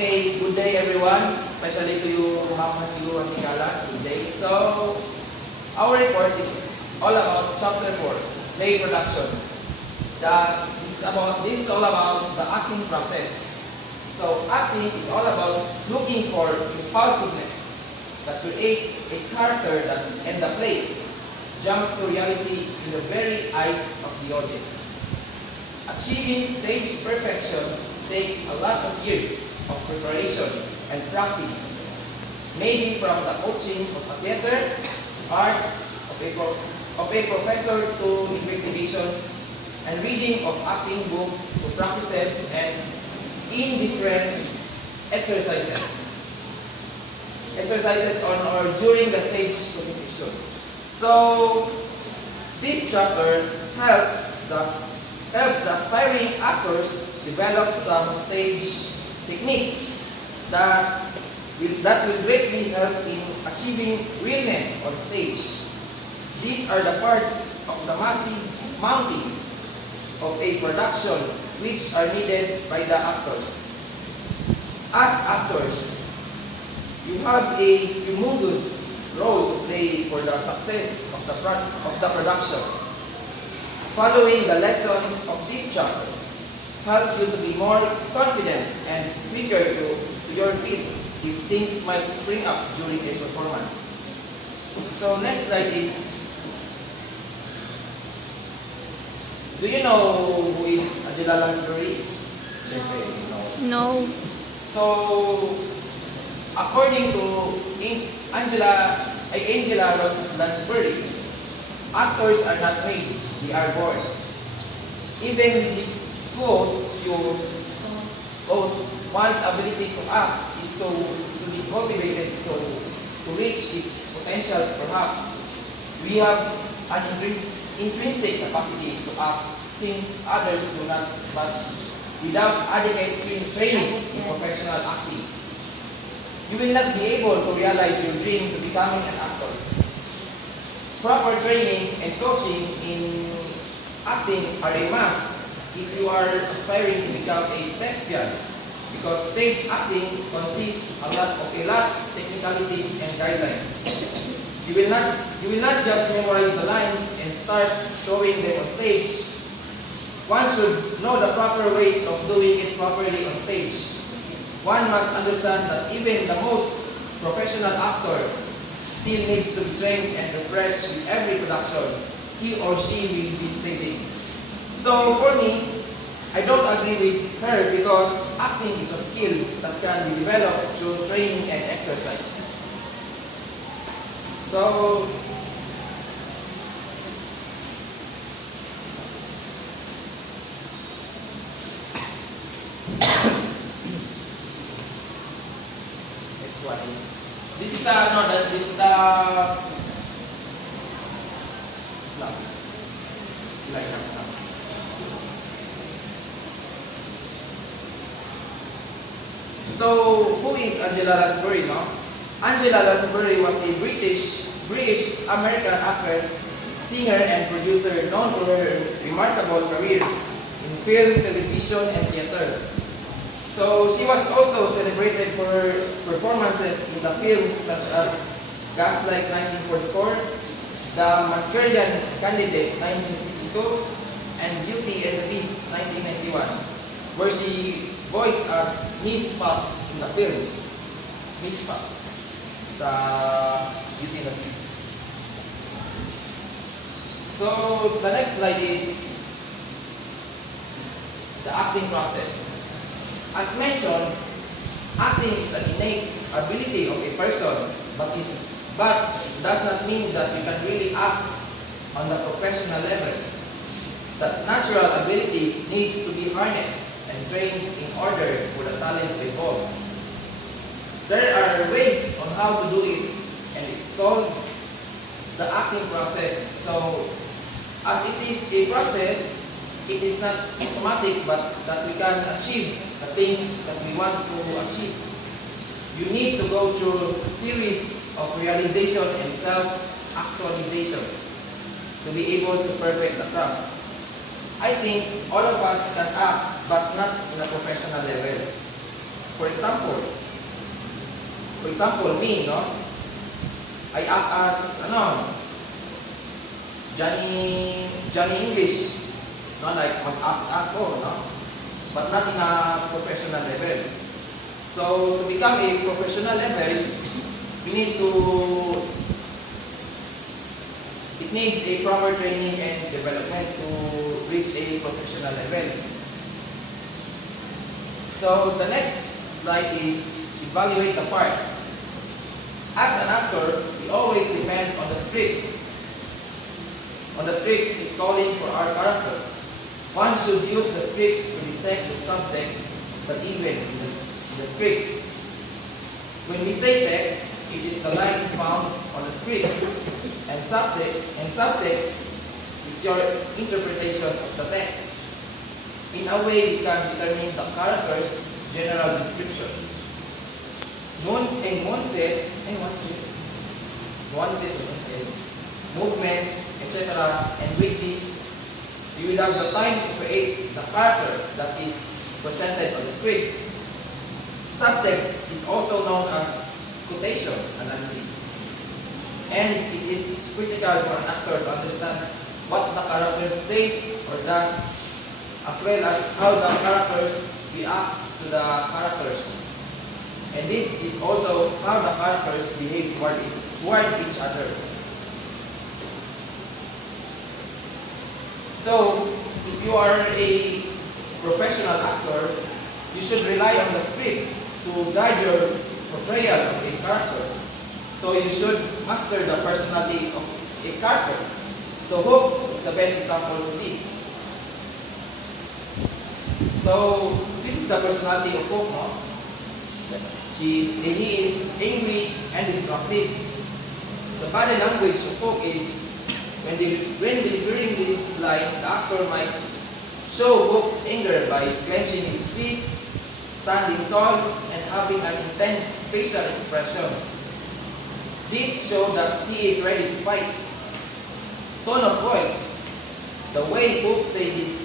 Okay, good day everyone, especially to you, Ma'am and you, Amigala. Good day. So, our report is all about chapter 4, play production. This is all about the acting process. So, acting is all about looking for impulsiveness that creates a character that in the play jumps to reality in the very eyes of the audience. Achieving stage perfections takes a lot of years of preparation and practice, maybe from the coaching of a theater, arts, of a professor to investigations, and reading of acting books to practices and in different exercises on or during the stage presentation. So, this chapter helps the aspiring actors develop some stage techniques that will greatly help in achieving realness on stage. These are the parts of the massive mounting of a production which are needed by the actors. As actors, you have a humongous role to play for the success of the production. Following the lessons of this chapter help you to be more confident and quicker to your feet if things might spring up during a performance. So next slide is, do you know who is Angela Lansbury? No. So according to Angela Lansbury, actors are not made, they are born. Even with this quote, one's ability to act is to be cultivated, so to reach its potential perhaps. We have an intrinsic capacity to act since others do not, but without adequate training in professional acting, you will not be able to realize your dream to becoming an actor. Proper training and coaching in acting are a must if you are aspiring to become a thespian, because stage acting consists a lot of technicalities and guidelines. You will not just memorize the lines and start throwing them on stage. One should know the proper ways of doing it properly on stage. One must understand that even the most professional actor still needs to be trained and refreshed with every production he or she will be staging. So for me, I don't agree with her because acting is a skill that can be developed through training and exercise. So, next one is, this is the So, who is Angela Lansbury, no? Angela Lansbury was a British-American actress, singer, and producer known for her remarkable career in film, television, and theater. So, she was also celebrated for her performances in the films such as Gaslight 1944, The Manchurian Candidate 1962, and Beauty and the Beast 1991, where she voiced as Miss Pops in the film. Miss Pops sa Beauty and the Beast. So the next slide is the acting process. As mentioned, acting is an innate ability of a person, but does not mean that you can really act on the professional level. That natural ability needs to be harnessed and trained in order for the talent to evolve. There are ways on how to do it, and it's called the acting process. So, as it is a process, it is not automatic, but that we can achieve the things that we want to achieve. You need to go through a series of realization and self-actualizations to be able to perfect the craft. I think all of us can act, but not in a professional level. For example, me, no? I act as, Johnny English, no? Like, mag-act ako, no? But not in a professional level. So, to become a professional level, it needs a proper training and development to reach a professional level. So, the next slide is evaluate the part. As an actor, we always depend on the scripts. On the script is calling for our character. One should use the script to dissect the subtext that given in the script. When we say text, it is the line found on the script, and subtext is your interpretation of the text. In a way, we can determine the character's general description. Nuances, movement, etc. And with this, you will have the time to create the character that is presented on the script. Subtext is also known as quotation analysis. And it is critical for an actor to understand what the character says or does, as well as how the characters react to the characters. And this is also how the characters behave toward each other. So, if you are a professional actor, you should rely on the script to guide your portrayal of a character. So you should master the personality of a character. So Hook is the best example of this. So this is the personality of Hook, no? He is angry and destructive. The body language of Hook is when delivering this line, the actor might show Hook's anger by clenching his fist, standing tall, and having an intense facial expressions. This shows that he is ready to fight. Tone of voice. The way Hook says this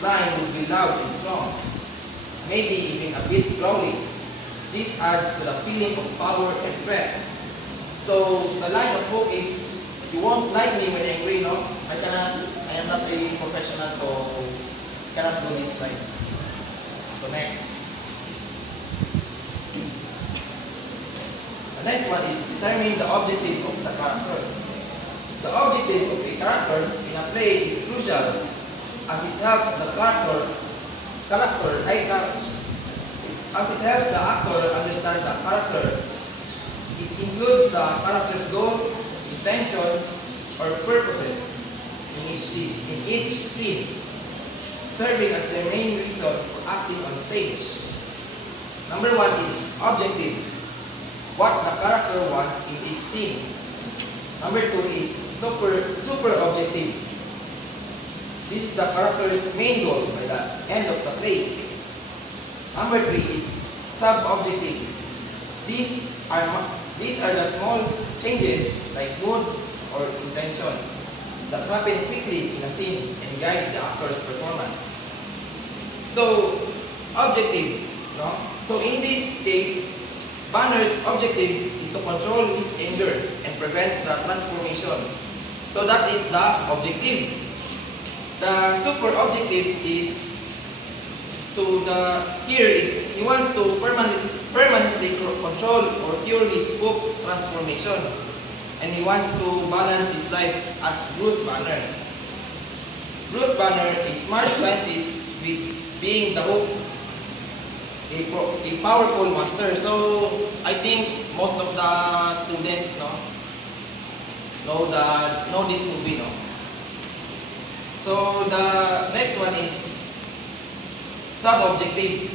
line would be loud and strong, maybe even a bit growly. This adds to the feeling of power and threat. So the line of Hook is, "You won't like me when angry, no? I am not a professional, so cannot do this line." So next. The next one is determine the objective of the character. The objective of a character in a play is crucial as it helps the actor understand the character. It includes the character's goals, intentions, or purposes in each scene, serving as the main reason for acting on stage. Number one is objective, what the character wants in each scene. Number two is super objective. This is the character's main goal by the end of the play. Number three is sub-objective. These are the small changes like mood or intention that happen quickly in a scene and guide the actor's performance. So, objective, no? So in this case, Banner's objective is to control his anger and prevent the transformation. So that is the objective. The super objective is, here is, he wants to permanently control or cure his Hook transformation. And he wants to balance his life as Bruce Banner. Bruce Banner, a smart scientist with being the Hook, a powerful monster. So I think most of the students know this movie, no? So the next one is sub-objective.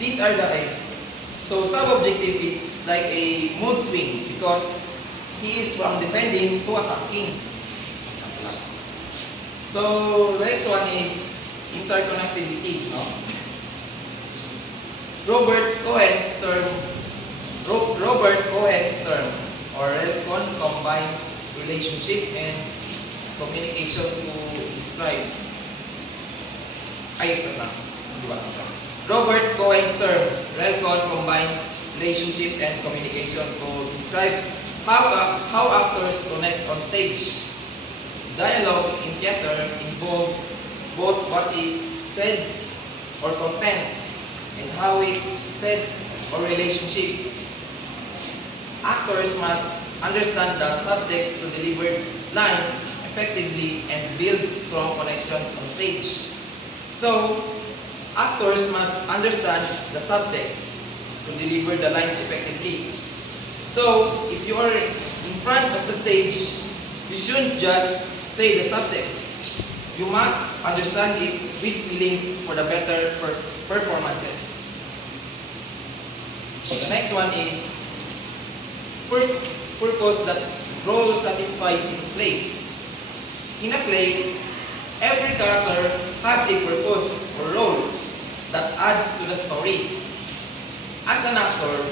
These are so sub-objective is like a mood swing because he is from defending to attacking. So the next one is interconnectivity, no? Robert Cohen's term, or RELCON, combines relationship and communication to describe. Ay, ito lang. Di ba? Robert Cohen's term, RELCON, combines relationship and communication to describe how actors connect on stage. Dialogue in theater involves both what is said or content and how it's said or relationship. Actors must understand the subtext to deliver lines effectively and build strong connections on stage. So, actors must understand the subtext to deliver the lines effectively. So, if you are in front of the stage, you shouldn't just say the subtext. You must understand it with feelings for the better performances. The next one is purpose that role satisfies in play. In a play, every character has a purpose or role that adds to the story. As an actor,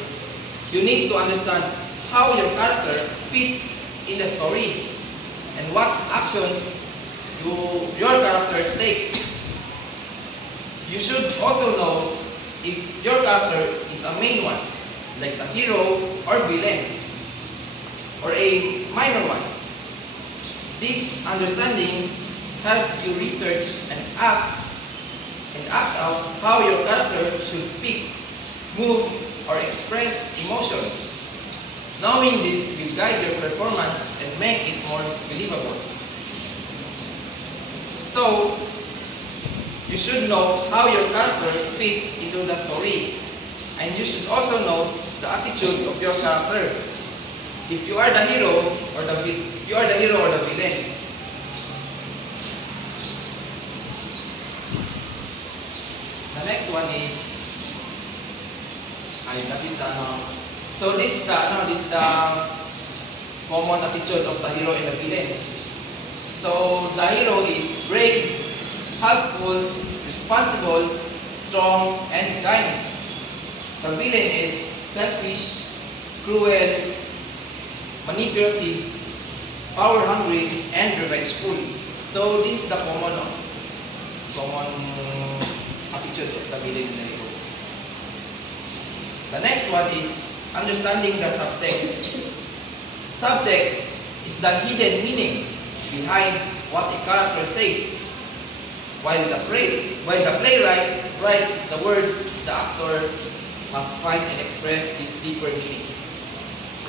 you need to understand how your character fits in the story and what actions your character takes. You should also know if your character is a main one, like the hero or villain, or a minor one. This understanding helps you research and act out how your character should speak, move, or express emotions. Knowing this will guide your performance and make it more believable. So, you should know how your character fits into the story, and you should also know the attitude of your character. If you are the hero or the villain. The next one is this is the common attitude of the hero and the villain. So the hero is brave, helpful, responsible, strong, and kind. The villain is selfish, cruel, manipulative, power-hungry, and revengeful. So this is the common attitude of the villain and the hero. The next one is understanding the subtext. Subtext is the hidden meaning behind what a character says. While the playwright writes the words, the actor must find and express this deeper meaning.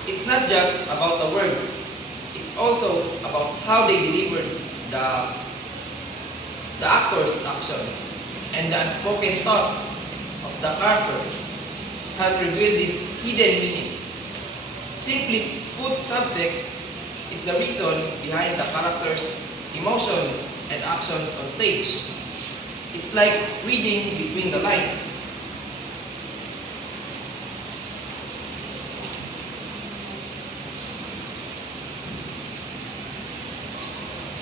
It's not just about the words, it's also about how they deliver the actor's actions and the unspoken thoughts of the character help reveal this hidden meaning. Simply put, subtext is the reason behind the character's emotions and actions on stage. It's like reading between the lines.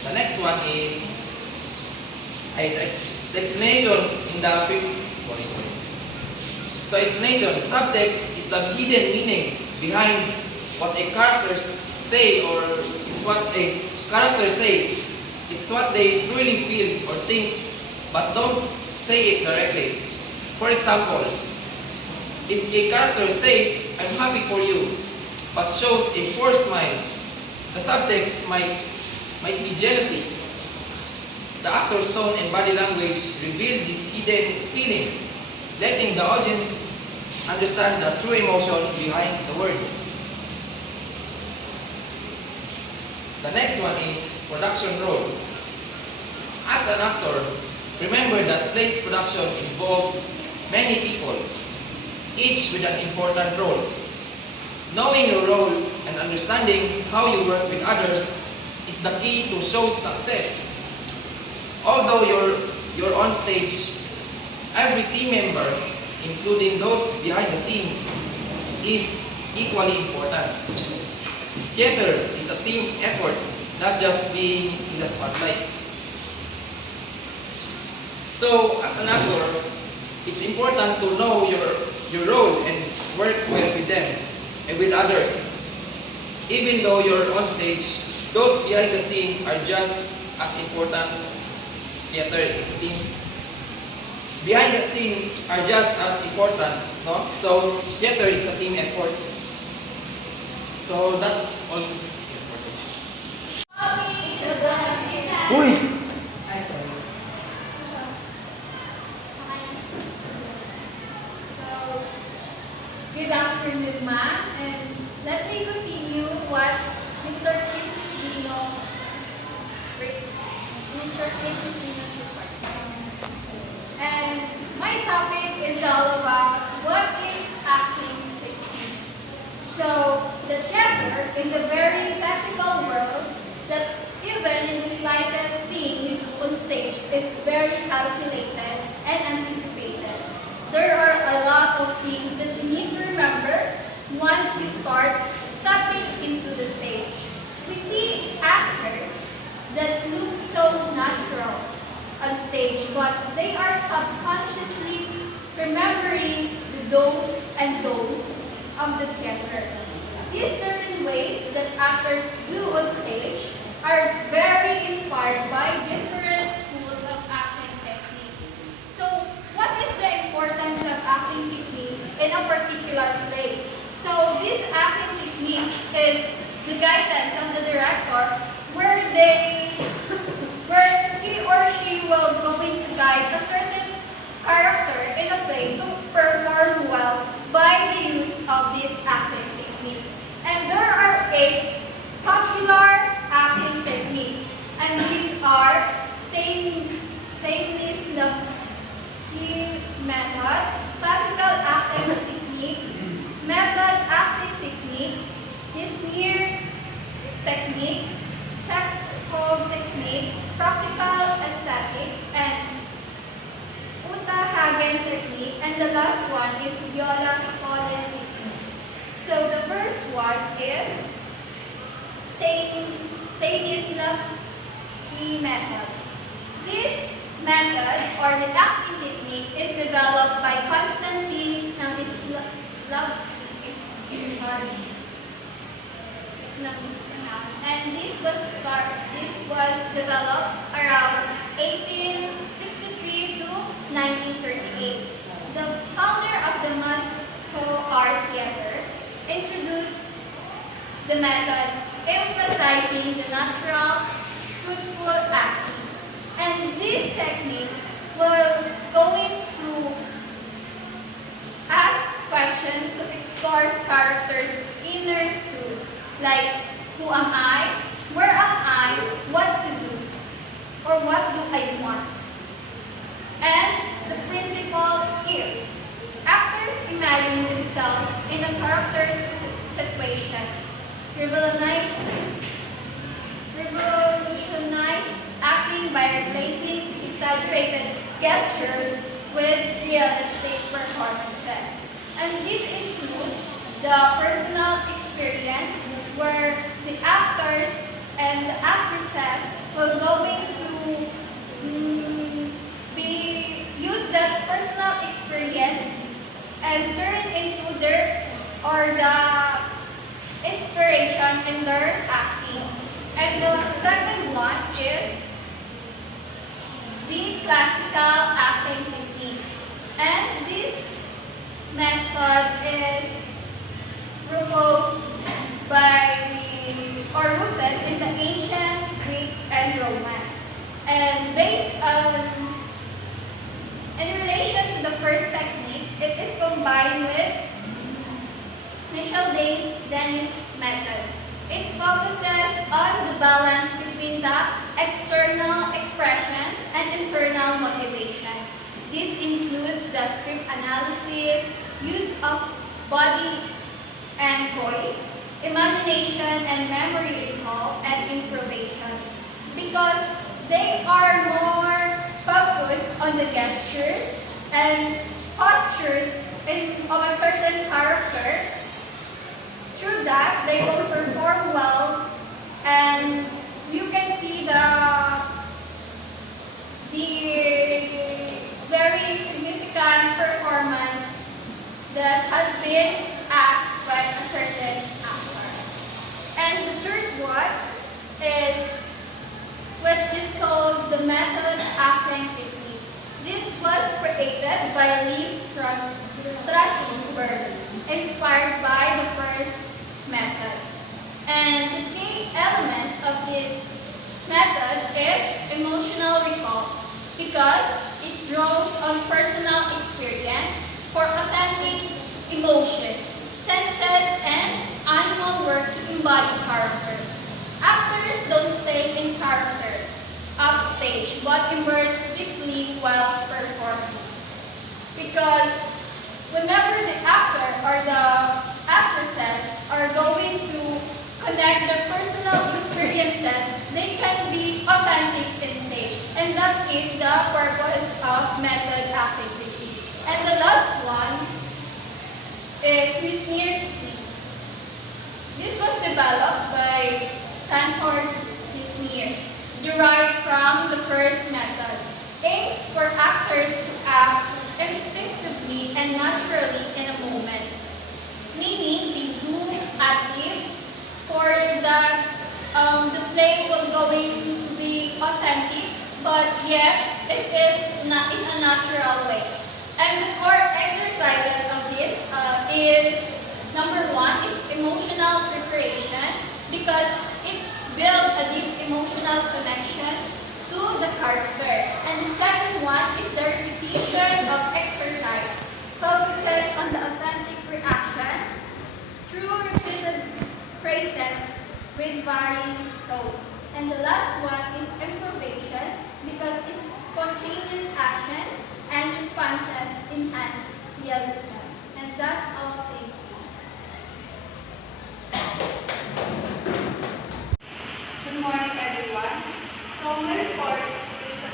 The next one is the explanation in the So explanation, subtext is the hidden meaning behind what a character say, or it's what a character say. It's what they truly feel or think, but don't say it directly. For example, if a character says, "I'm happy for you," but shows a forced smile, the subtext might be jealousy. The actor's tone and body language reveal this hidden feeling, letting the audience understand the true emotion behind the words. The next one is production role. As an actor, remember that plays production involves many people, each with an important role. Knowing your role and understanding how you work with others is the key to show success. Although you're on stage, every team member, including those behind the scenes, is equally important. Theater is a team effort, not just being in the spotlight. So, as an actor, it's important to know your role and work well with them and with others. Even though you're on stage, those behind the scene are just as important. Theater is a team. behind the scene are just as important, no? So theater is a team effort. So that's all. Uy! So, good afternoon, ma'am, and let me continue what Mr. Kinsino Mr. Kinsino's report. And my topic is all about what is acting technique. So, the theater is a very technical world that even in the slightest thing you do on stage is very calculated and anticipated. There are a lot of things that you need to remember once you start stepping into the stage. We see actors that look so natural on stage, but they are subconsciously remembering the do's and don'ts of the theater. These certain ways that actors do on stage are very inspired by different schools of acting techniques. So, what is the importance of acting technique in a particular play? So, this acting technique is the guidance of the director where he or she will going to guide a certain character in a play to perform well by the use of this acting technique. And there are 8 popular acting techniques, and these are Stanislavski method, classical acting technique, method acting technique, Nisnir technique, Chekhov technique, practical aesthetics, and Uta Hagen technique, and the last one is Viola Spolin technique. So the first one is Stanislavski method. This method, or the acting technique, is developed by Konstantin Stanislavski, and this was developed around 1863 to 1938. The founder of the Moscow Art Theater introduced the method emphasizing the natural, truthful acting. And this technique will going to ask questions to explore characters' inner truth, like who am I, where am I, what to do, or what do I want. And the principle if actors imagine themselves in a character's situation, revolutionize acting by replacing exaggerated gestures with realistic performances. And this includes the personal experience where the actors and the actresses will going to use that personal experience and turn into their or the inspiration in their acting. And the second one is the classical acting technique. And this method is proposed by or rooted in the ancient Greek and Roman. And based on, in relation to the first technique, it is combined with Michel Denis methods. It focuses on the balance between the external expressions and internal motivations. This includes the script analysis, use of body and voice, imagination and memory recall, and improvisation. Because they are more focused on the gestures and postures of a certain character. Through that, they will perform well, and you can see the very significant performance that has been acted by a certain actor. And the third one is, which is called the method acting technique. This was created by Lee Strasberg, inspired by the first method. And the key elements of this method is emotional recall because it draws on personal experience for authentic emotions, senses, and animal work to embody characters. Actors don't stay in character upstage but immerse deeply while performing. Because whenever the actor or the actresses are going to connect their personal experiences, they can be authentic in stage. And that is the purpose of method acting technique. And the last one is Wisniewski technique. This was developed by Stanford Wisniewski, derived from the first method. Aims for actors to act instinctively and naturally in a moment. Meaning they do ad-libs for that the play will going to be authentic, but yet it is not in a natural way. And the core exercises of this is number one is emotional preparation because it builds a deep emotional connection to the character. And the second one is the repetition of exercise, focuses on the authentic reactions through repeated phrases with varying tones. And the last one is improvisations because it's spontaneous actions and responses enhance realism. And that's all. Thank you. Good morning, everyone. So my report is a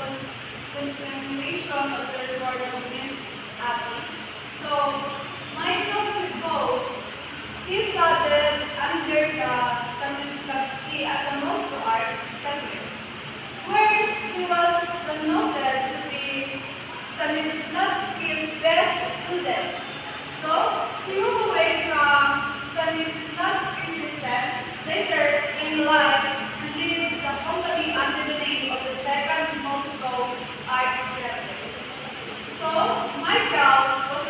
continuation of the report of Ms. Abby. So my topic goal is studied under the Stanislavski at the Moscow Art Cafe, where he was noted to be Stanislavski's best student. So he moved away from Stanislavski's system later in life to lead the company under the name of the Second Moscow Art Cafe. So Michael was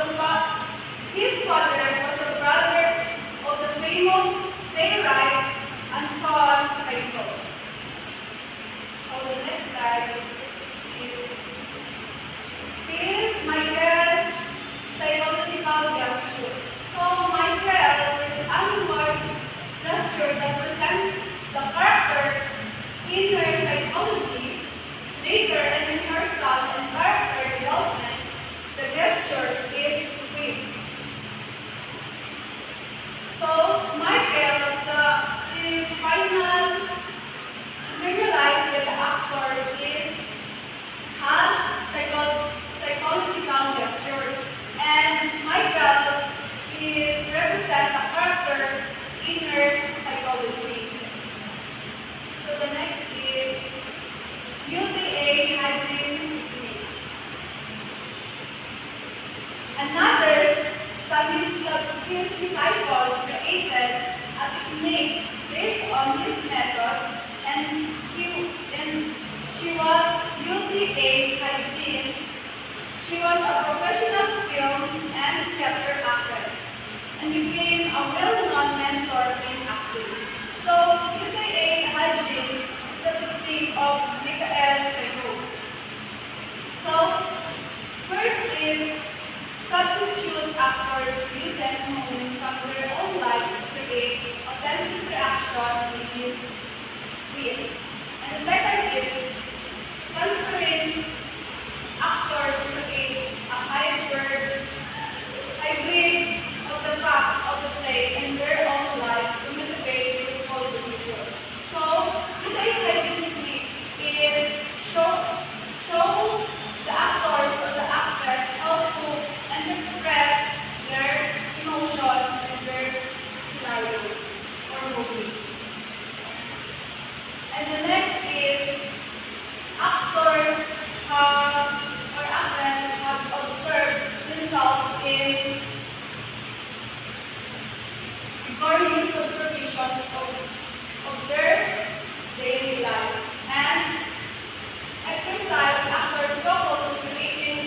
his father was the brother of the famous playwright Anton Chekhov. So the next slide is Michael psychological gesture. So Michael is onward gesture that presents the character inner psychology, later in rehearsal and character development. The gesture is twist. So Michael is final realized that the actors has psychological gesture, and Michael is represent a character inner psychology. So the next is UTA hygiene. Another Stanislavski's disciple created a technique based on his method, and she was UTA hygiene. She was a professional film and theater actress and became a well-known mentor in acting. So UTA hygiene is the technique of Mikhail Chekhov. So first is substitute actors uses moments from their own lives to create authentic reaction in his scene. And the second is conference actors create a hybrid of the facts of the play in their own life to motivate to recall the visual. So the technique is show the actors or the actress how to interpret their emotion and their scenarios or movies. And the next is actors or actors have observed themselves in various observation of their daily life. And exercise actors focus on creating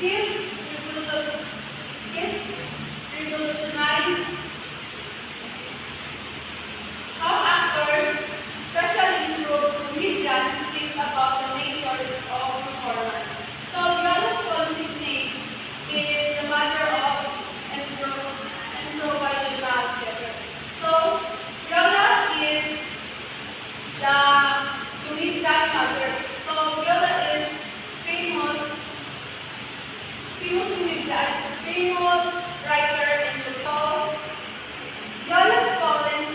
His his revolutionized how actors, especially improved comedians, think about the nature of performance. So Viola's polytechnic is the mother of improvisation. So Viola is the comedian mother. So Viola is famous, famous comedian, famous writer in the show. Viola's Poland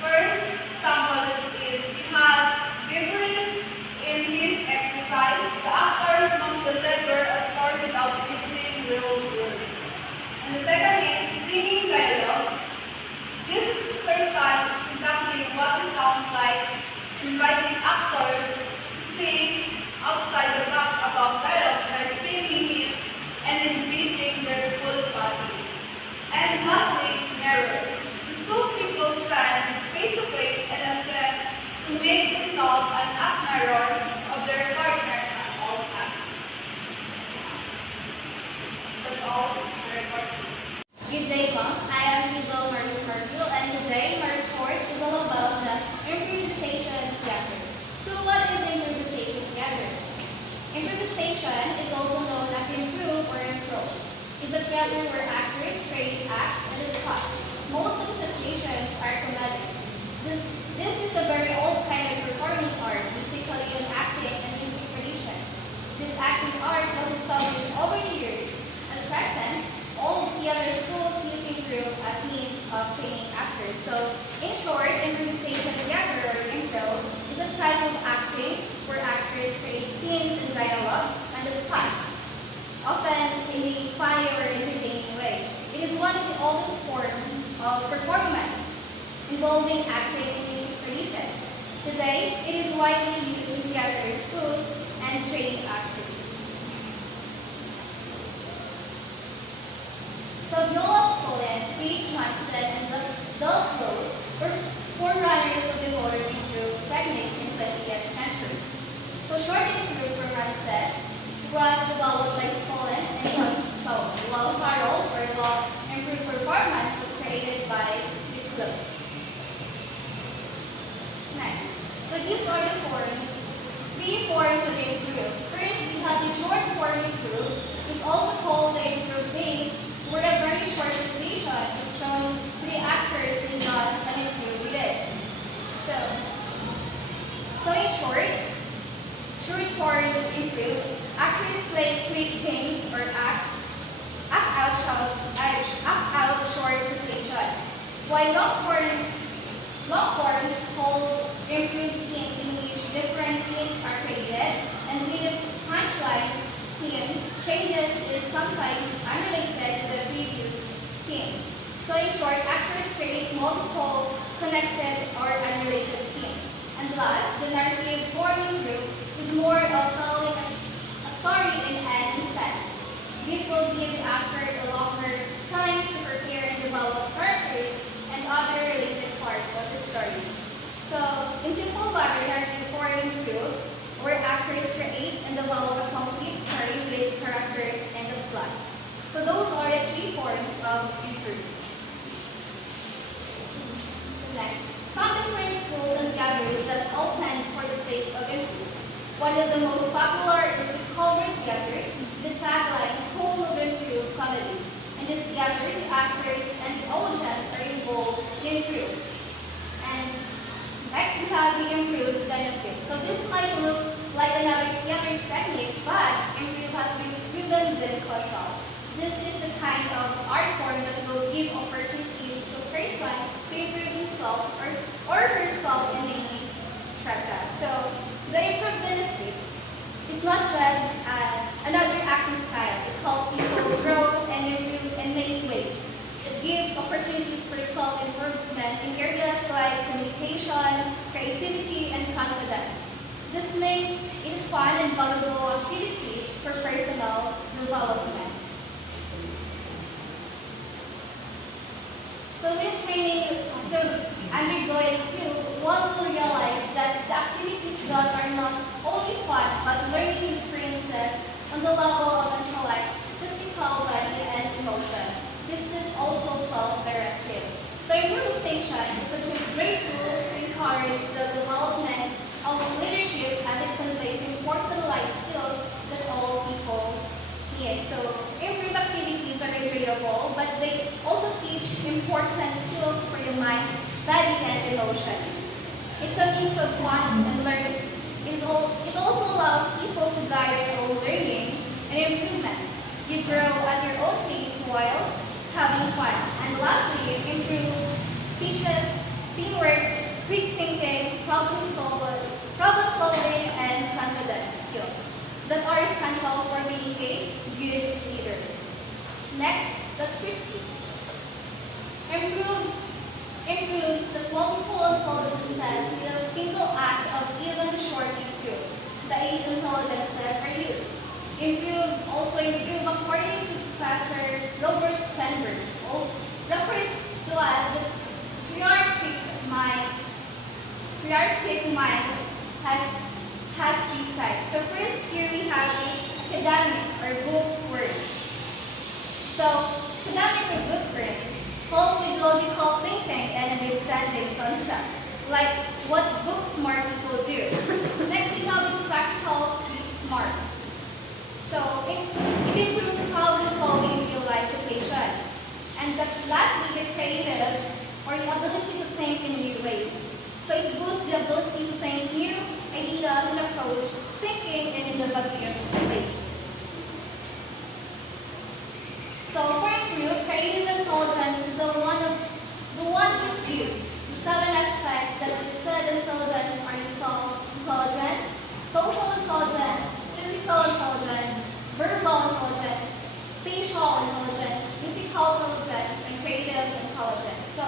first sample is it has different in his exercise. The actors must deliver a story without using real words. And the second is singing dialogue. This exercise is exactly what it sounds like, inviting actors to think outside the box about dialogue by singing it and engaging their full body. And lastly, mirror. The two people stand face to face and attempt to make themselves an act mirror of their partner at all times. That's all my report. Good day, Mom. I am Hazel Maris Marville, and today my report is all about the improvisation theater. So what is improvisation theater? Improvisation is also known as improv or improv. It's a theater where actors create acts on the spot. Most of the situations are comedic. This is a very old kind of performing art, basically on acting and music traditions. This acting art was established over the years. At present, all theater schools use improv as means of training actors. So, in short, improvisation theater or improv is a type of acting where actors create scenes and dialogues on the spot, often in a funny or entertaining way. It is one of the oldest forms of performance involving acting and music traditions. Today, it is widely used in theater schools and training actors. So Viola's Poland, Craig Johnston, and Del Close were forerunners of the modern improv technique in the 20th century. So short improv performances was developed by Spolin and John Stone, while Harold or long improv performance was created by the Close. Next, so these are the forms, 3 forms of improv. First, we have the short form improv. It's also called the improv phase, where a very short situation is shown to the actors and does an improv with it. So in short form improv, actors play quick games or act out short situations, while long forms hold improv scenes in which different scenes are created, and with the punchlines scene changes is sometimes unrelated to the previous scenes. So in short, actors create multiple connected or unrelated scenes. And last, the narrative forming group is more of telling a story in an instance. This will give the actor a longer time to prepare and develop characters and other related parts of the story. So, in simple matter, narrative forming group, where actors create and develop a complete story with character and the plot. So those are the 3 forms of improv. So next, some different schools and theaters that open for the sake of improv. One of the most popular is the Culver Theater. The tagline, "Cool Move Improv Comedy." In this theater, the actors and the audience are involved in improv. And next, we have the improv's benefit. So this might look like another theater technique, but improv has been proven beneficial. This is the kind of art form that will give opportunities to a person to improve himself or herself in many strata. So the improv benefit is not just another acting style. It helps people grow and improve in many ways. It gives opportunities for self-improvement in areas like communication, creativity, and confidence. This makes it a fun and valuable activity for personal development. So when training to undergo improv, one will realize that the activities done are not only fun, but learning experiences encourage the development of leadership as it conveys important life skills that all people need. So, improve activities are enjoyable, but they also teach important skills for the mind, body, and emotions. It's a mix of fun and learning. It also allows people to guide their own learning and improvement. You grow at your own pace while having fun. And lastly, improve teaches teamwork, quick thinking, problem solving, and confidence skills that are essential for being a good leader. Next, let's proceed. Improves the multiple intelligences with a single act of even short improve. The 8 intelligences are used. Also improve according to Professor Robert Sternberg. Also refers to as the triarchic mind has 3 types. So first here we have the academic or book words. So academic or book words help with logical thinking and understanding concepts, like what book smart people do. Next we have the practical street smart. So it improves problem solving in real life situations. And lastly, the creative or the ability to think in new ways. So it boosts the ability to think new ideas and approach thinking in innovative ways. So for improve, creative intelligence is the one that is used. The 7 aspects that we said intelligence are intelligence, social intelligence, physical intelligence, verbal intelligence, spatial intelligence, musical intelligence, and creative intelligence. So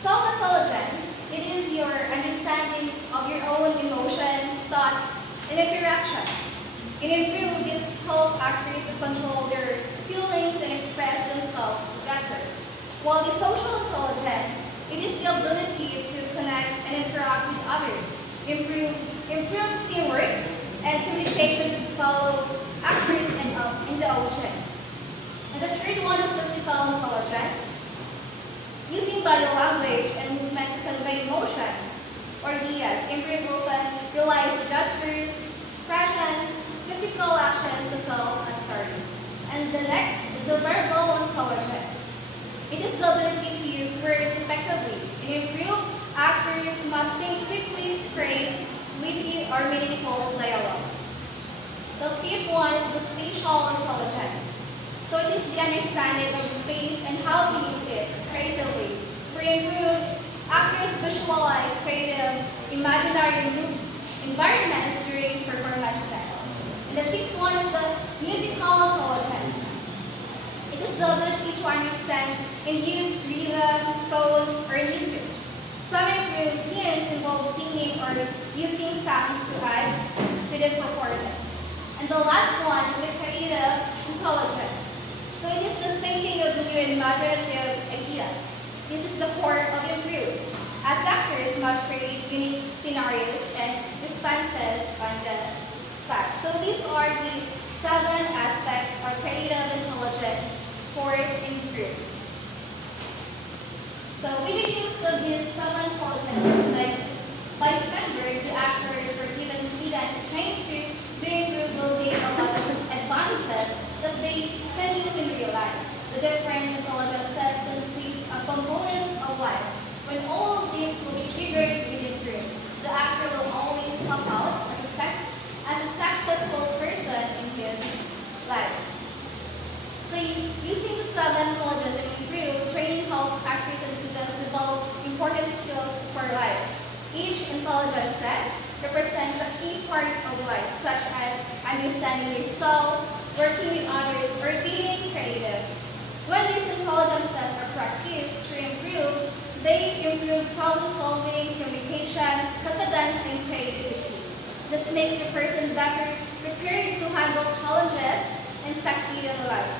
self-intelligence, it is your understanding of your own emotions, thoughts, and interactions. It improves these help actors to control their feelings and express themselves better. While the social intelligence, it is the ability to connect and interact with others, improves teamwork and communication with fellow actors and in the audience. And the third one is physical intelligence, using body language and movement to convey emotions or ideas, improve open, realize gestures, expressions, physical actions to tell a story. And the next is the verbal intelligence. It is the ability to use words effectively. And improve actors must think quickly to create witty or meaningful dialogues. The fifth one is the spatial intelligence. So it is the understanding of space and how to use it creatively. For improve, actors visualize creative, imaginary environments during performances. And the sixth one is the musical intelligence. It is the ability to understand and use rhythm, tone, or music. Some improved scenes involve singing or using sounds to add to the performance. And the last one is the creative intelligence. So it is the thinking of new and imaginative ideas. This is the core of improve, as actors must create unique scenarios and responses on the spot. So these are the 7 aspects of creative intelligence for improve. So with the use of these 7 intelligence by Sternberg, the actors or even students trained to improve will gain a lot of advantages that they can use in real life. The different intelligences consist of components of life. When all of these will be triggered with improve, the actor will always come out as a successful person in his life. So using the 7 intelligence and improve, training helps actors and students develop important skills for life. Each intelligence represents a key part of life, such as understanding yourself, working with others, or being creative. When these intelligences are practiced to improve, they improve problem solving, communication, confidence, and creativity. This makes the person better prepared to handle challenges and succeed in life.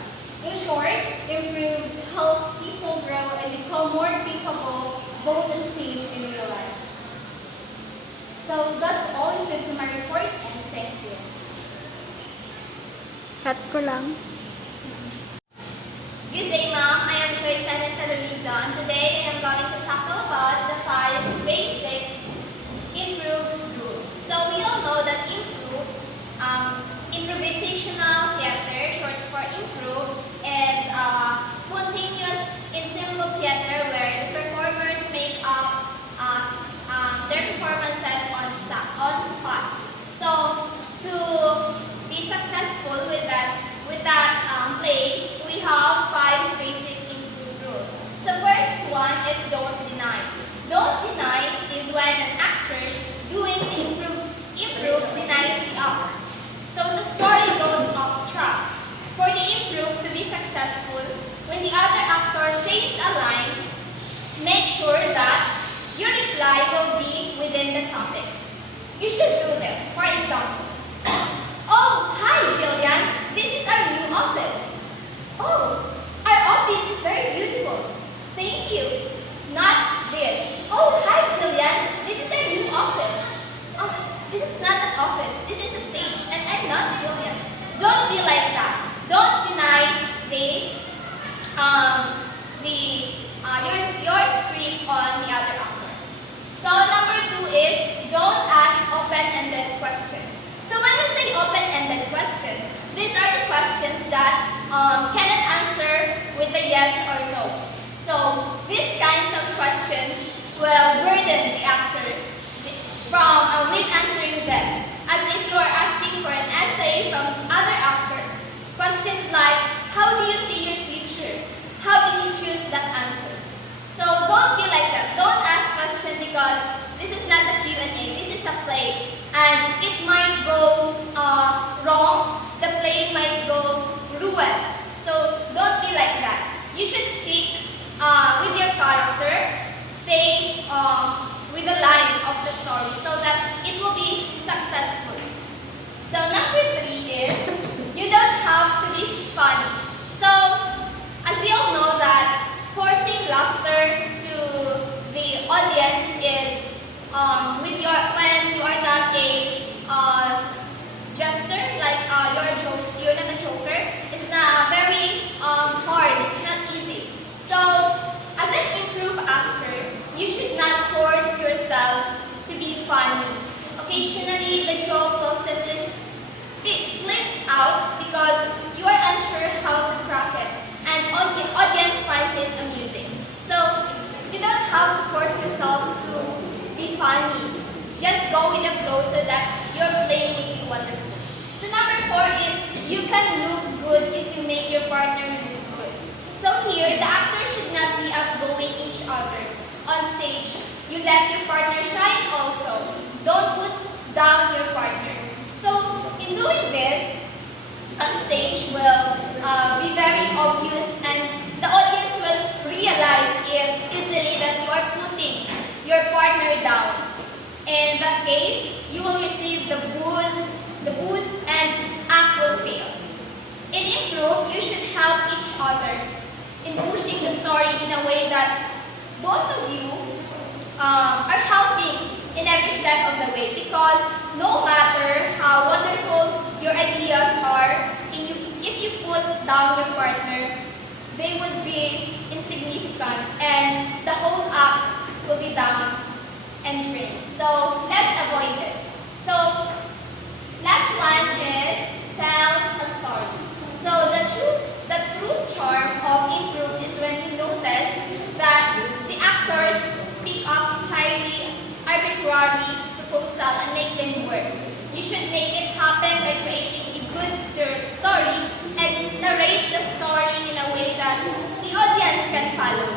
In short, improve helps people grow and become more capable both on stage and real life. So that's all included in my report, and thank you. Cut ko lang. Good day, Mom. I am Joy Senator Luzon. Today I am going to tackle about the 5 basic Improvisational theater, short for improv, is spontaneous in simple theater where the performers make up their performances on spot. So to be successful with that play, we have 5 basic improv rules. So first one is don't deny. Don't deny is when an actor doing the improv denies the other. So the story goes off track. For the improv to be successful, when the other actor says a line, make sure that your reply will be within the topic. You should do this. For example, oh, hi Jillian, this is our new office. Oh, our office is very beautiful. Thank you. Not this. Oh, hi Jillian, this is our new office. Oh, this is not an office, this is a stage, and I'm not Jillian. Don't be like that. Don't deny your script on the other actor. So number 2 is don't ask open-ended questions. So when we say open-ended questions, these are the questions that cannot answer with a yes or no. So these kinds of questions will burden the actor with answering them, as if you are asking for an essay from other actor. Questions like, how do you see your future? How did you choose that answer? So don't be like that. Don't ask questions because this is not a Q&A. This is a play, and it might go wrong. The play might go ruined. So don't be like that. You should stick with your character. Stay with the line of the story so that it will be successful. So number 3 is you don't have to be funny. So as we all know that forcing laughter to the audience is when you are not a jester, like you're not a joker. It's not very hard. It's not easy. So as an improv actor, you should not force yourself to be funny. Occasionally, the joke will simply slip out because you are unsure how to crack it, and the audience finds it amusing. So you don't have to force yourself to be funny. Just go with the flow so that your play will be wonderful. So number 4 is you can look good if you make your partner look good. So here, the actors should not be outgoing each other. On stage, you let your partner shine also. Don't put down your partner. So in doing this, on stage will be very obvious, and the audience will realize easily that you are putting your partner down. In that case, you will receive the boost, and act will fail. In improv, you should help each other in pushing the story in a way that both of you are helping in every step of the way, because no matter how wonderful your ideas are, if you put down your partner, they would be insignificant and the whole act will be down and drained. So let's avoid this. So last one is tell a story. So the true charm of improv is when you notice that the actors pick up entirely arbitrary proposal and make them work. You should make it happen by creating a good story and narrate the story in a way that the audience can follow.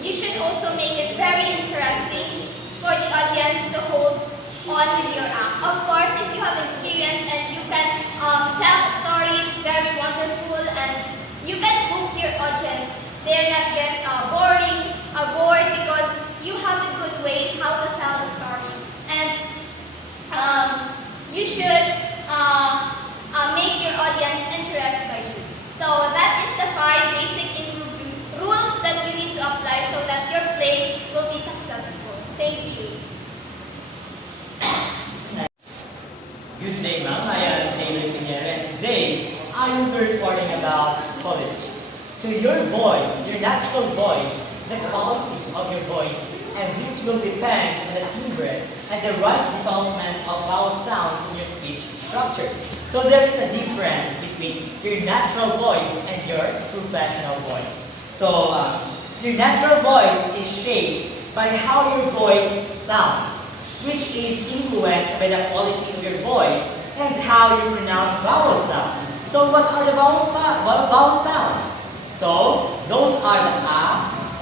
You should also make it very interesting for the audience to hold on with your act. Of course, if you have experience and you can tell a story very wonderful and you can hook your audience, they're not get bored because you have a good way how to tell the story. And you should make your audience interested by you. So that is the 5 basic rules that you need to apply so that your play will be successful. Thank you. Good day, ma'am. I am Jalen Pinera, and today I will be reporting about quality. So your voice, your natural voice, is the quality of your voice, and this will depend on the timbre and the right development of vowel sounds in your speech structures. So there is a difference between your natural voice and your professional voice. So your natural voice is shaped by how your voice sounds, which is influenced by the quality of your voice and how you pronounce vowel sounds. So what are the vowel sounds? So those are the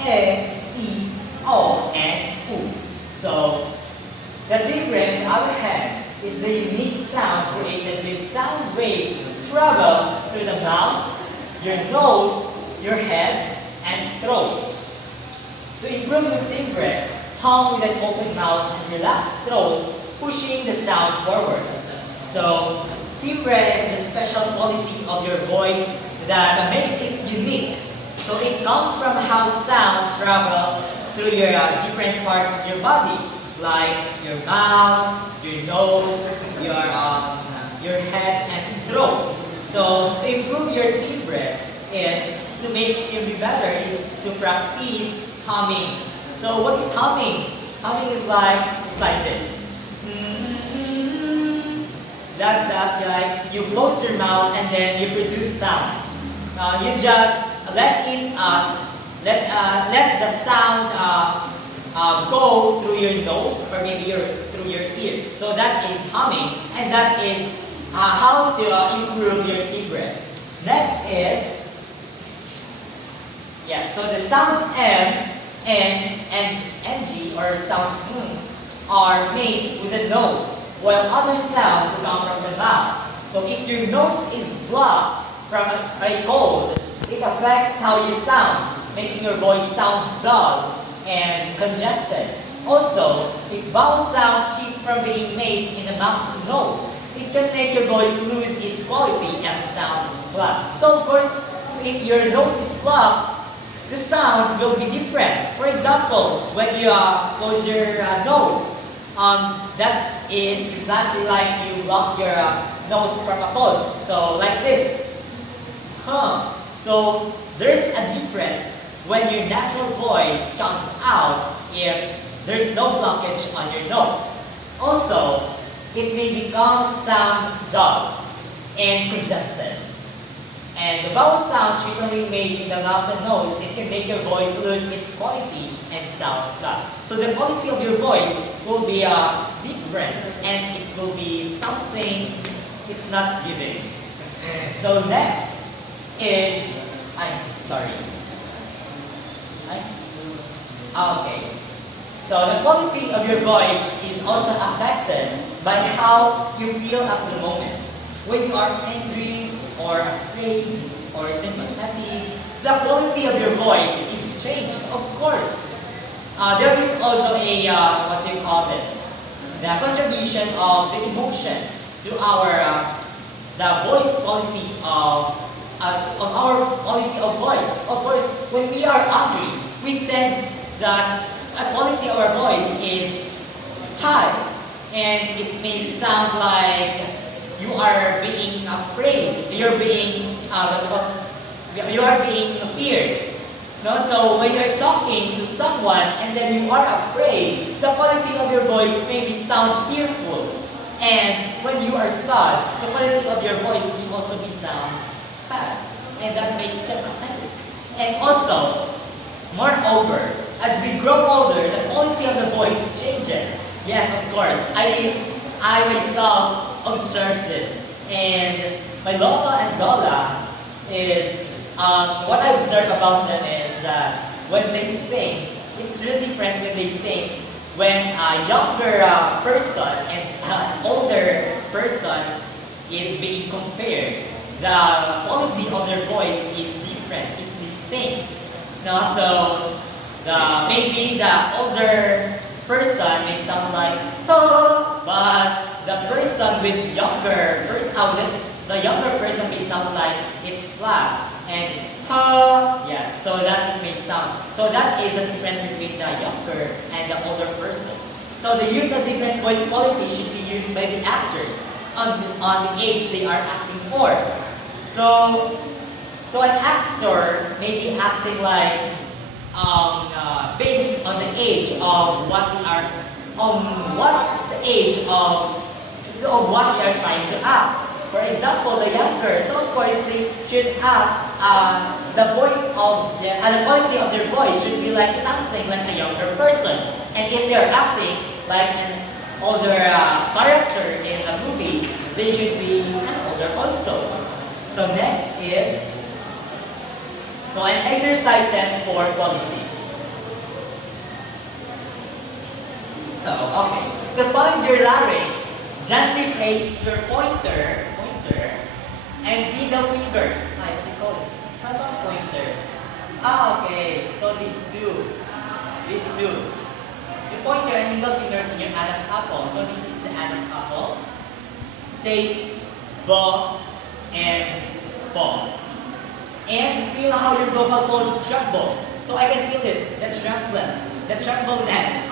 a, e, o, and u. So the timbre, on the other hand, is the unique sound created with sound waves travel through the mouth, your nose, your head, and throat. To improve the timbre, hum with an open mouth and relaxed throat, pushing the sound forward. So, timbre is the special quality of your voice that makes it unique. So it comes from how sound travels through your different parts of your body, like your mouth, your nose, your head, and throat. So to improve your timbre is to make it better is to practice humming. So what is humming? Humming is like this. That like you close your mouth and then you produce sounds. You just let the sound go through your nose or maybe through your ears. So that is humming, and that is how to improve your timbre. Next is so the sounds M, N, and NG or sounds are made with the nose, while other sounds come from the mouth. So if your nose is blocked from a cold, it affects how you sound, making your voice sound dull and congested. Also, if vowel sounds keep from being made in the mouth and nose, it can make your voice lose its quality and sound flat. So of course, if your nose is blocked, the sound will be different. For example, when you close your nose, that is exactly like you block your nose from a cold. So like this. So there's a difference when your natural voice comes out if there's no blockage on your nose. Also, it may become sound dull and congested. And the vowel sound frequently made in the mouth and nose, it can make your voice lose its quality and sound flat. So the quality of your voice will be different and it will be something it's not giving. So next is, okay. So the quality of your voice is also affected by how you feel at the moment. When you are angry or afraid or sympathetic, the quality of your voice is changed, of course. There is also a, what do you call this? The contribution of the emotions to our, the voice quality of our quality of voice. Of course, when we are angry, we tend that the quality of our voice is high, and it may sound like you are being afraid. You are being feared. No? So when you are talking to someone and then you are afraid, the quality of your voice may sound fearful. And when you are sad, the quality of your voice will also be sound sad, and that makes sympathetic. And also, moreover, as we grow older, the quality of the voice changes. Yes, of course. I myself observes this, and my Lola and Lola is what I observe about them is that when they sing, it's really different when they sing. When a younger person and an older person is being compared, the quality of their voice is different. It's distinct. No, so maybe the older person may sound like oh, but the person with younger person, the younger person may sound like it's flat and yes, so that it may sound. So that is the difference between the younger and the older person. So the use of different voice quality should be used by the actors on the age they are acting for. So an actor may be acting like based on the age of what the age of of what they are trying to act. For example, the younger, so of course they should act, the voice of the quality of their voice should be like something like a younger person. And if they are acting like an older character in a movie, they should be older also. So next is, so an exercises for quality. So, okay. To find your larynx, gently place your pointer, and middle fingers. Ay, what do you call it? How about pointer? Okay. So these two. Your pointer and middle fingers in your Adam's apple. So this is the Adam's apple. Say bo and bo. And feel how your vocal folds tremble. So I can feel it, the trembleness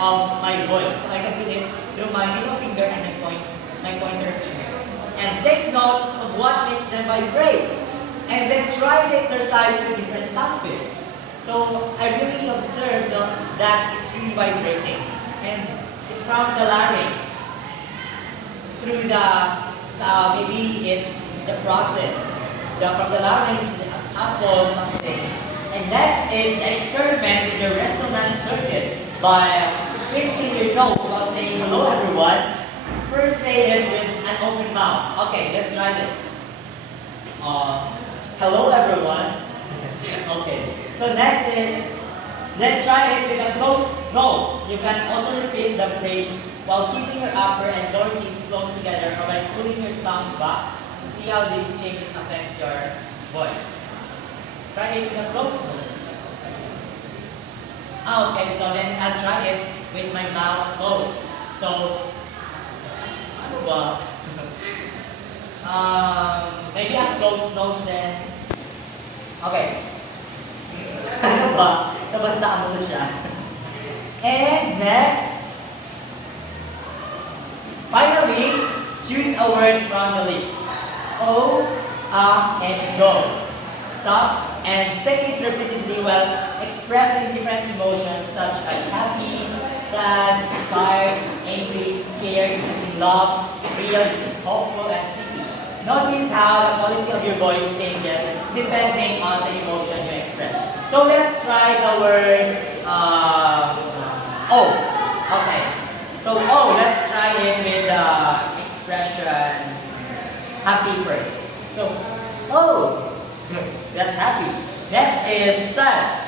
of my voice. So I can feel it through my middle finger and my pointer finger. And take note of what makes them vibrate. And then try the exercise with different sound waves. So I really observed that it's really vibrating. And it's from the larynx through the, maybe it's the process. From the larynx, the apple, something. And next is the experiment with your resonant circuit by pinching your nose while saying hello everyone. First say it with an open mouth. Okay, let's try this. Hello everyone. Okay, so next is, then try it with a closed nose. You can also repeat the phrase while keeping your upper and lower teeth close together or by pulling your tongue back to see how these changes affect your voice. Try it with a closed nose. Okay, so then I'll try it with my mouth closed. So, ano ba? Maybe a closed nose then. Okay. Ano ba? So basta ano siya. And next, finally, choose a word from the list. O, and go. Stop and say it repeatedly while expressing different emotions such as happy, sad, tired, angry, scared, in love, real, hopeful, and sleepy. Notice how the quality of your voice changes depending on the emotion you express. So let's try the word O. Okay. So O, let's try it with the expression happy first. So O. That's happy. Next is sad.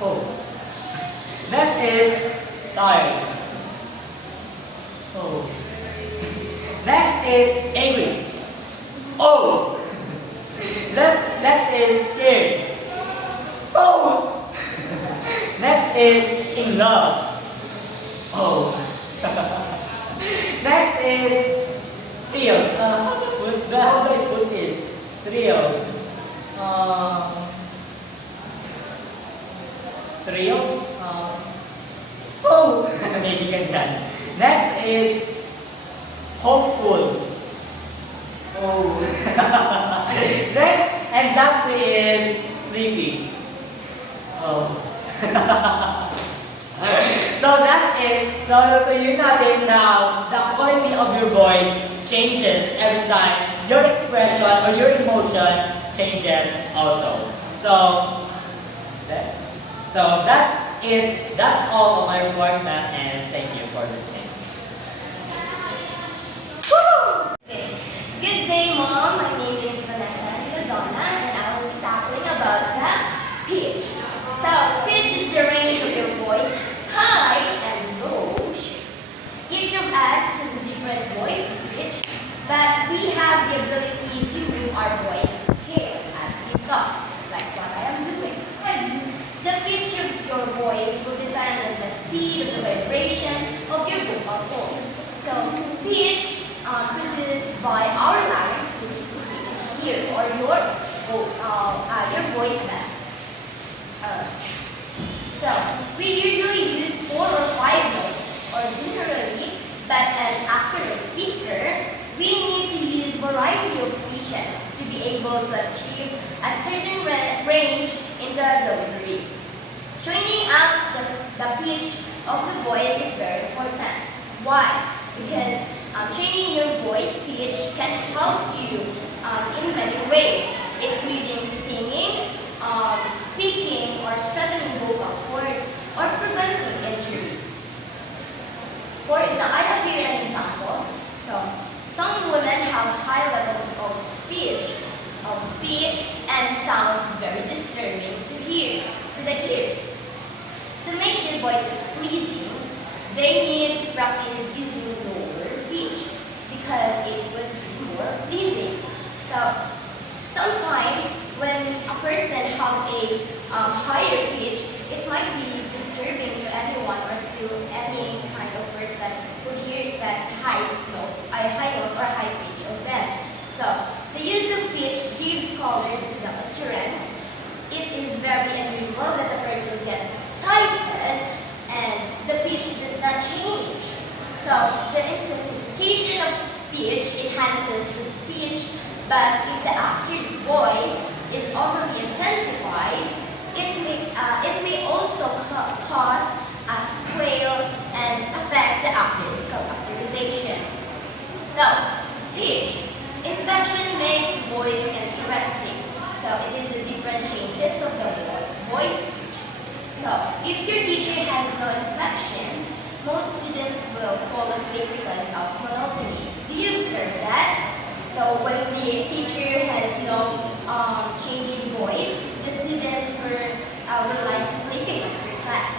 Oh. Next is tired. Oh. Next is angry. Oh. Next is scared. Oh. Next is in love. Oh. Next is thrill. How do I put it? Thrill. Thrill. Oh, maybe ganyan. Next is hopeful. Oh. Next and lastly is sleepy. Oh. So that's it. So you notice how the quality of your voice changes every time your expression or your emotion changes also. So that's it. That's all of my report, ma'am, and thank you for listening. Good day, Mom. My name is Vanessa Lizona, and I will be tackling about the pitch. So, pitch is the range of your voice, high and low shapes. Each of us has a different voice pitch, but we have the ability to move our voice scales as we talk, like what I am doing. The pitch of your voice will depend on the speed of the vibration of your vocal folds. So, pitch produced by our larynx, which is located here, or your voice box. So, we usually use 4 or 5 notes ordinarily, but as actor or speaker, we need to use variety of pitches to be able to achieve a certain range in the delivery. Training out the pitch of the voice is very important. Why? Because Training your voice pitch can help you in many ways, including singing, speaking, or strengthening vocal cords, or preventing injury. For example, I have here an example. So, some women have high level of pitch and sounds very disturbing to hear to the ears. To make their voices pleasing, they need to practice using lower pitch because it would be more pleasing. So, sometimes when a person has a higher pitch, it might be disturbing to anyone or to any kind of person to hear that high notes or high pitch of them. So, the use of pitch gives color to the utterance. It is very unusual that the person gets excited and the pitch does not change. So, the intensification of pitch enhances the speech, but if the actor's voice is overly intensified, it may also cause a squeal and affect the actor's characterization. So, pitch. Inflection makes the voice interesting. So, it is the different changes of the voice pitch. So, if your teacher has no inflections, most students will fall asleep because of monotony. Do you observe that? So, when the teacher has no changing voice, the students were like sleeping after class.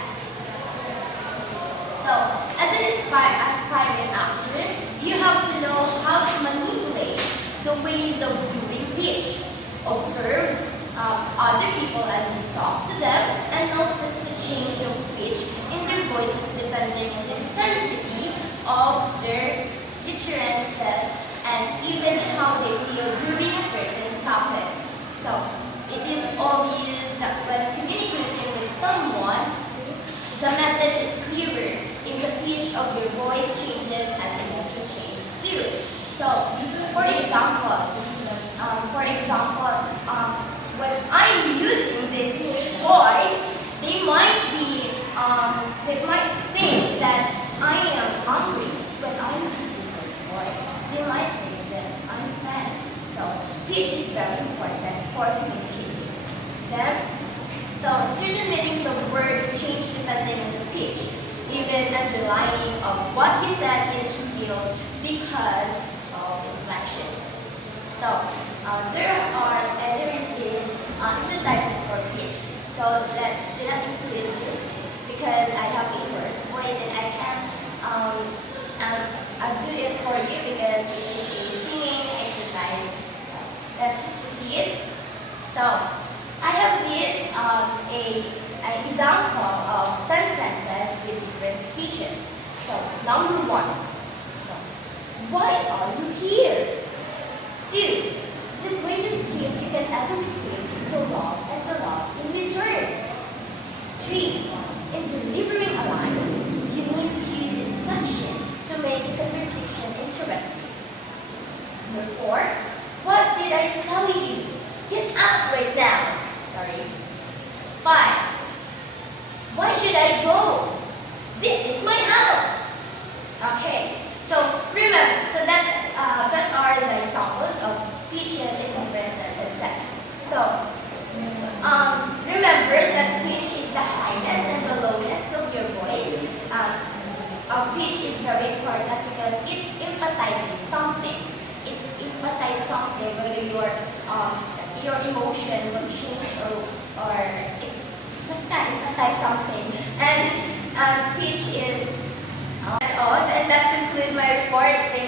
So, as an aspiring actor, you have to know how to manipulate the ways of doing pitch. Observe other people as you talk to them and notice the change of pitch in their voices depending on the intensity of their utterances and even how they feel during a certain topic. So, it is obvious that when communicating with someone, the message is clearer in the pitch of your voice changes as emotion changes too. So, for example, when I'm using this voice, they might think that I am hungry when I'm using this voice. They might think that I'm sad. So, pitch is very important for communicating them. So, certain meanings of words change depending on the pitch. Even underlying of what he said is revealed because of inflections. So, there is these exercises for pitch. So, let's do not include this because I have a worse voice and I can't I'll do it for you because it is a singing exercise. So, let's proceed. So, I have this an example of sentences with different pitches. So, number 1. So, why are you here? 2. The greatest gift you can ever receive is to love and be loved in return. 3. In delivering a line, you need to use inflections to make the conversation interesting. Number 4. What did I tell you? Get up right now. Sorry. 5. Why should I go? This is my house. Okay. So remember, that are the examples of pitches in different sentences. So remember that pitch is the highness and the lowness of your voice. Pitch is very important because it emphasizes something. It emphasizes something, whether your emotion will change or it must emphasize something. And pitch is that's all, and that concludes my report. Thank